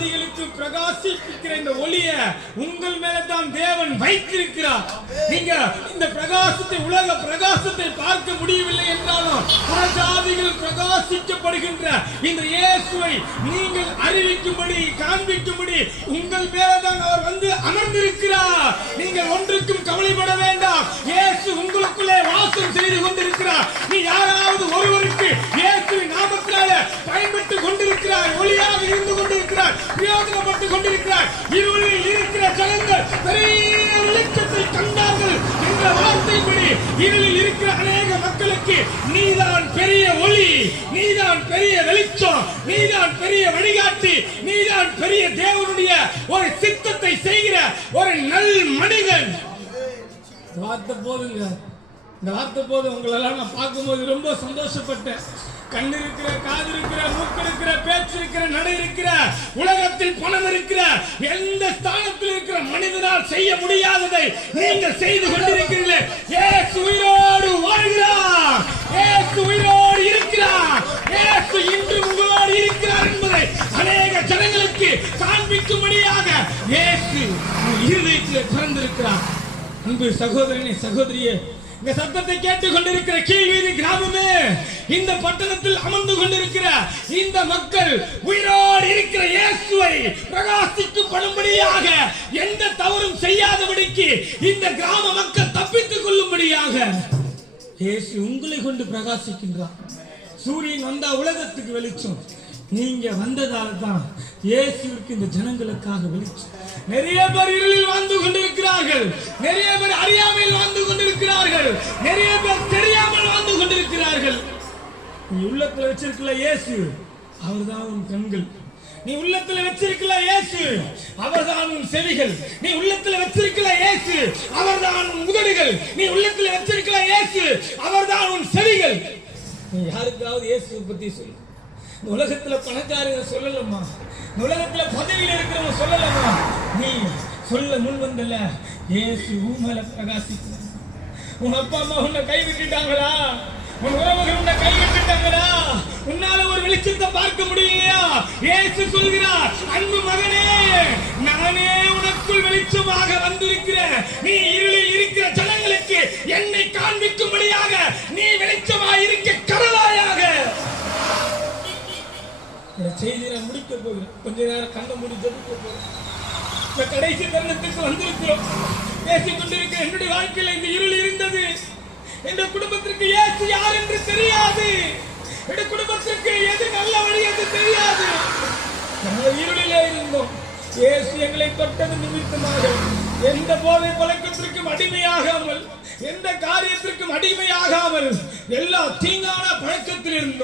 ஜாதிகளுக்கு பிரகாசிக்கிற இந்த ஒளிய உங்கள் மேல தான் தேவன் வைத்திருக்கிறார். நீங்க இந்த பிரகாசத்தை, உலக பிரகாசத்தை பார்க்க முடியவில்லை என்றாலும் ஜாதிகள் பிரகாசிக்கப்படுகின்ற இந்த இயேசுவை நீங்கள் அறிவிக்கும்படி, காண்பிக்கும்படி உங்கள் மேல தான் அவர் வந்து அமர்ந்திருக்கிறார். நீங்கள் ஒன்றுக்கும் கவலைப்பட வேண்டாம். இயேசு உங்களுக்குள்ளே வாசம் செய்து கொண்டிருக்கிறார். நீ யாராவது ஒருவருக்கு இயேசுவின் நாமத்தினால பயன்பட்டு கொண்டிருக்கிறார், ஒளியாக இருந்து கொண்டிருக்கிறார், பிரயோஜனப்பட்டு கொண்டிருக்கிறார். இருளில் இருக்கிற ஜனங்கள் பெரிய வெளிச்சத்தை கண்டார்கள் என்ற வார்த்தைப்படி இருளில் இருக்கிற அநேக மக்களுக்கு நீதான் பெரிய ஒளி, நீதான் பெரிய வெளிச்சம், நீதான் பெரிய வழிகாட்டி, நீதான் பெரிய தேவனுடைய ஒரு சித்தத்தை செய்கிற ஒரு நல் மனிதன். வார்த்தை போதுங்க, இந்த வார்த்தை போதும். உங்களெல்லாம் நான் பார்க்கும்போது ரொம்ப சந்தோஷப்பட்டேன். கண் இருக்கிற, காது இருக்கிற, மூக்கு இருக்கிற, பேச்சு இருக்கிற, நடை இருக்கிற, உலகத்தில் பணம் இருக்கிற, எந்த ஸ்தானத்தில் இருக்கிற மனிதனால் செய்ய முடியாததை நீங்கள் செய்து கொண்டிருக்கிறீர்கள். இயேசு உயிரோடு வாழ்கிறார், இயேசு உயிரோடு இருக்கிறார், இயேசு இன்று உங்களோடு இருக்கிறார் என்பதை அநேக ஜனங்களுக்கு காண்பிக்கும்படியாக இயேசு இருதயத்தில் திறந்திருக்கிறார். அன்பு சகோதரனே, சகோதரியே, இந்த சத்தத்தை கேட்டுக் கொண்டிருக்கிற கீழ்வீதி கிராமமே, இந்த பட்டணத்தில் அமர்ந்து கொண்டிருக்கிற இந்த மக்கள் உயிரோடு இருக்கிற இயேசுவை பிரகாசிக்கப்படும்படியாக, எந்த தவறும் செய்யாதபடிக்கு இந்த கிராம மக்கள் தப்பித்துக் கொள்ளும்படியாக இயேசு உங்களை கொண்டு பிரகாசிக்கின்றார். சூரியன் வந்தா உலகத்துக்கு வெளிச்சம். நீங்க வந்ததால தான் இயேசுவுக்கு இந்த ஜனங்களுக்காக வெளிச்சம். நிறைய பேர் இருளில் வாழ்ந்து கொண்டிருக்கிறார்கள், நிறைய பேர் அறியாமையில் வாழ்ந்து கொண்டிருக்கிறார்கள், நிறைய பேர் தெரியாமல் வாழ்ந்து கொண்டிருக்கிறார்கள். நீ உள்ளத்துல வச்சிருக்கல இயேசு, அவர்தான் உன் கண்கள். நீ உள்ளத்துல வச்சிருக்கல இயேசு, அவர்தான் உன் செவிகள். நீ உள்ளத்துல வச்சிருக்கல இயேசு, அவர்தான் உன் உதடுகள். நீ உள்ளத்துல வச்சிருக்கல இயேசு, அவர்தான் உன் செவிகள். நீ யாருக்காவது இயேசுவை பத்தி சொல்லு. உலகத்துல பணக்காரங்க சொல்லலாமா, உலகத்துல பதவியில் இருக்கிறவங்க சொல்லலாமா? நீ சொல்ல முன் வந்தல, இயேசு உண்மையில பிரகாசிக்கிறார். உன் அப்பா அம்மா உன்னை கை விட்டுட்டாங்களா? உன் உறவுகள் உன்னை கை விட்டுட்டாங்களா? உன்னால ஒரு வெளிச்சத்தை பார்க்க முடியலையா? இயேசு சொல்கிறார், அன்பு மகனே, நானே உனக்குள் வெளிச்சமாக வந்திருக்கிறேன். நீ இருளில் இருக்கிற ஜனங்களுக்கு என்னை காண்பிக்கும்படியாக நீ வெளிச்சமாக இருக்க கடலாயாக. செய்தியை முடிக்க போகிறேன். கொஞ்ச நேரம் கண்ண மூடி ஜெபிக்க போகிறேன். இந்த கடைசி தருணத்துக்கு வந்திருக்கிறோம். பேசிக் கொண்டிருக்க என்னுடைய வாழ்க்கையில இந்த இருள் இருந்தது. என் குடும்பத்திற்கு இயேசு யார் என்று தெரியாது. என் குடும்பத்திற்கு எது நல்ல வழி என்று தெரியாது. நாங்கள் இருளிலே இருந்தோம். இயேசு எங்களை தொட்டது நிமித்தமாக எந்த போதை பழக்கத்திற்கும் அடிமையாகாமல், எந்த காரியத்திற்கும் அடிமையாகாமல், எல்லா தீங்கான பழக்கத்தில் இருந்தோம்.